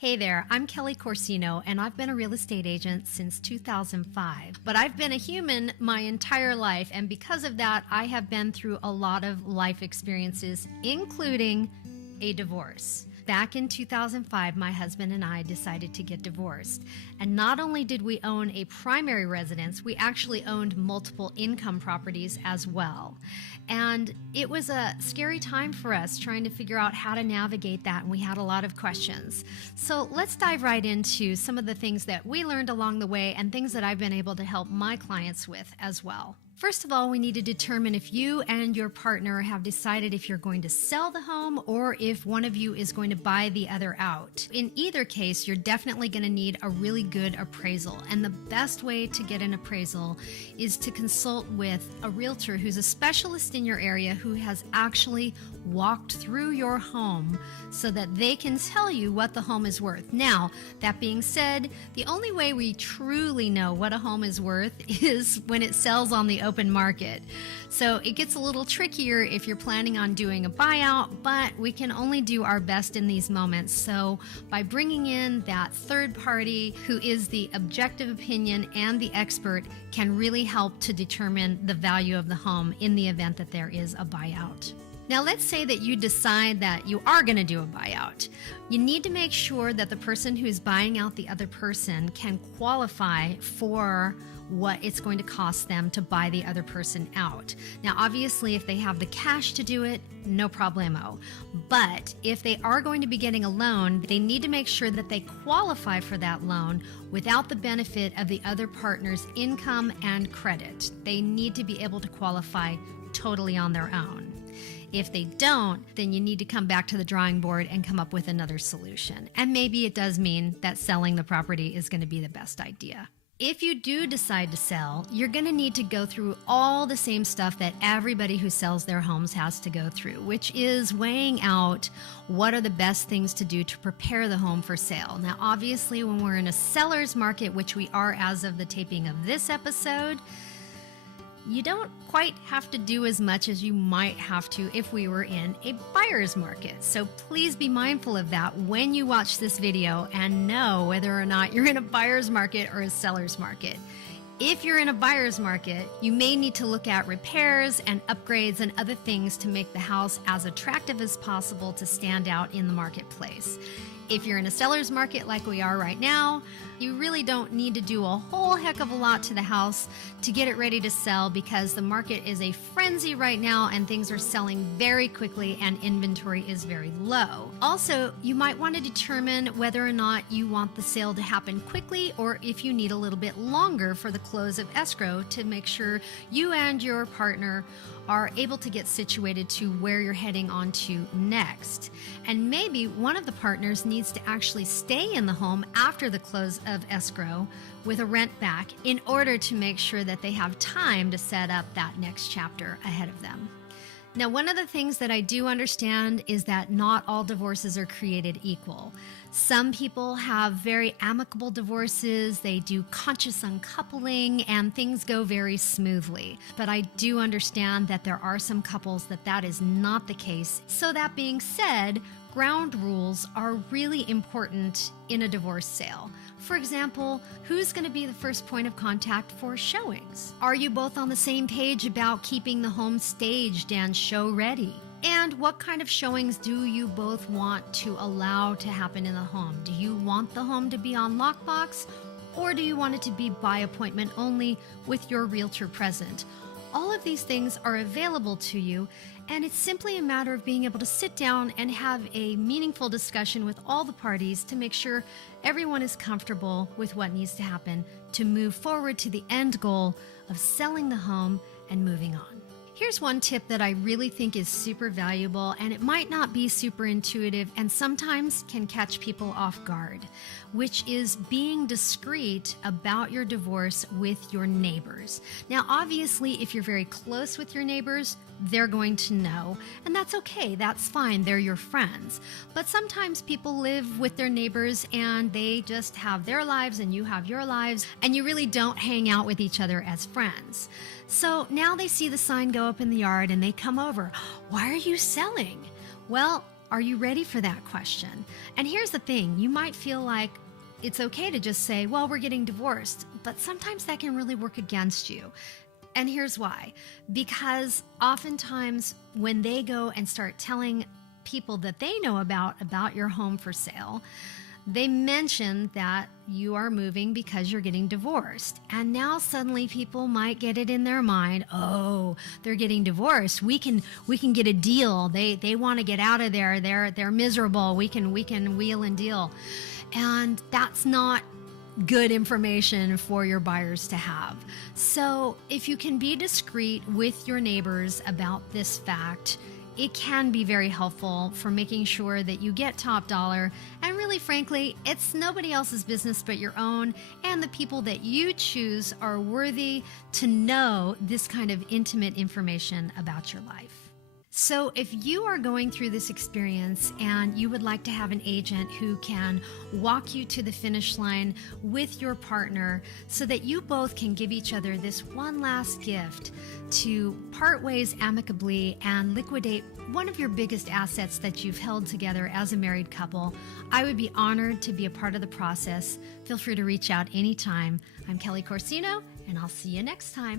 Hey there, I'm Kelly Corsino, and I've been a real estate agent since 2005. But I've been a human my entire life, and because of that, I have been through a lot of life experiences, including a divorce. Back in 2005, my husband and I decided to get divorced. And not only did we own a primary residence, we actually owned multiple income properties as well. And it was a scary time for us trying to figure out how to navigate that, and we had a lot of questions. So let's dive right into some of the things that we learned along the way and things that I've been able to help my clients with as well. First of all, we need to determine if you and your partner have decided if you're going to sell the home or if one of you is going to buy the other out. In either case, you're definitely going to need a really good appraisal. And the best way to get an appraisal is to consult with a realtor who's a specialist in your area who has actually walked through your home so that they can tell you what the home is worth. Now, that being said, the only way we truly know what a home is worth is when it sells on the open market. So it gets a little trickier if you're planning on doing a buyout, but we can only do our best in these moments. So by bringing in that third party who is the objective opinion and the expert can really help to determine the value of the home in the event that there is a buyout. Now, let's say that you decide that you are going to do a buyout. You need to make sure that the person who's buying out the other person can qualify for what it's going to cost them to buy the other person out. Now, obviously, if they have the cash to do it, no problemo. But if they are going to be getting a loan, they need to make sure that they qualify for that loan without the benefit of the other partner's income and credit. They need to be able to qualify totally on their own. If they don't, then you need to come back to the drawing board and come up with another solution. And maybe it does mean that selling the property is going to be the best idea. If you do decide to sell, you're going to need to go through all the same stuff that everybody who sells their homes has to go through, which is weighing out what are the best things to do to prepare the home for sale. Now, obviously, when we're in a seller's market, which we are as of the taping of this episode, you don't quite have to do as much as you might have to if we were in a buyer's market. So please be mindful of that when you watch this video and know whether or not you're in a buyer's market or a seller's market. If you're in a buyer's market, you may need to look at repairs and upgrades and other things to make the house as attractive as possible to stand out in the marketplace. If you're in a seller's market like we are right now, you really don't need to do a whole heck of a lot to the house to get it ready to sell because the market is a frenzy right now and things are selling very quickly and inventory is very low. Also, you might want to determine whether or not you want the sale to happen quickly or if you need a little bit longer for the close of escrow to make sure you and your partner are able to get situated to where you're heading on to next. And maybe one of the partners needs to actually stay in the home after the close of escrow with a rent back in order to make sure that they have time to set up that next chapter ahead of them. Now, one of the things that I do understand is that not all divorces are created equal. Some people have very amicable divorces, they do conscious uncoupling, and things go very smoothly. But I do understand that there are some couples that is not the case. So that being said, ground rules are really important in a divorce sale. For example, who's going to be the first point of contact for showings? Are you both on the same page about keeping the home staged and show ready? And what kind of showings do you both want to allow to happen in the home? Do you want the home to be on lockbox, or do you want it to be by appointment only with your realtor present? All of these things are available to you, and it's simply a matter of being able to sit down and have a meaningful discussion with all the parties to make sure everyone is comfortable with what needs to happen to move forward to the end goal of selling the home and moving on. Here's one tip that I really think is super valuable, and it might not be super intuitive and sometimes can catch people off guard, which is being discreet about your divorce with your neighbors. Now, obviously, if you're very close with your neighbors, they're going to know, and that's okay, that's fine, they're your friends. But sometimes people live with their neighbors and they just have their lives and you have your lives, and you really don't hang out with each other as friends. So now they see the sign go up in the yard and they come over. Why are you selling? Well, Are you ready for that question? And here's the thing, you might feel like it's okay to just say, well, we're getting divorced, but sometimes that can really work against you. And here's why. Because oftentimes when they go and start telling people that they know about your home for sale, they mention that you are moving because you're getting divorced. And now suddenly people might get it in their mind, oh, they're getting divorced. We can get a deal. They want to get out of there. They're miserable. We can wheel and deal. And that's not good information for your buyers to have. So if you can be discreet with your neighbors about this fact, it can be very helpful for making sure that you get top dollar. And really, frankly, it's nobody else's business but your own, and the people that you choose are worthy to know this kind of intimate information about your life. So if you are going through this experience and you would like to have an agent who can walk you to the finish line with your partner so that you both can give each other this one last gift to part ways amicably and liquidate one of your biggest assets that you've held together as a married couple, I would be honored to be a part of the process. Feel free to reach out anytime. I'm Kelly Corsino, and I'll see you next time.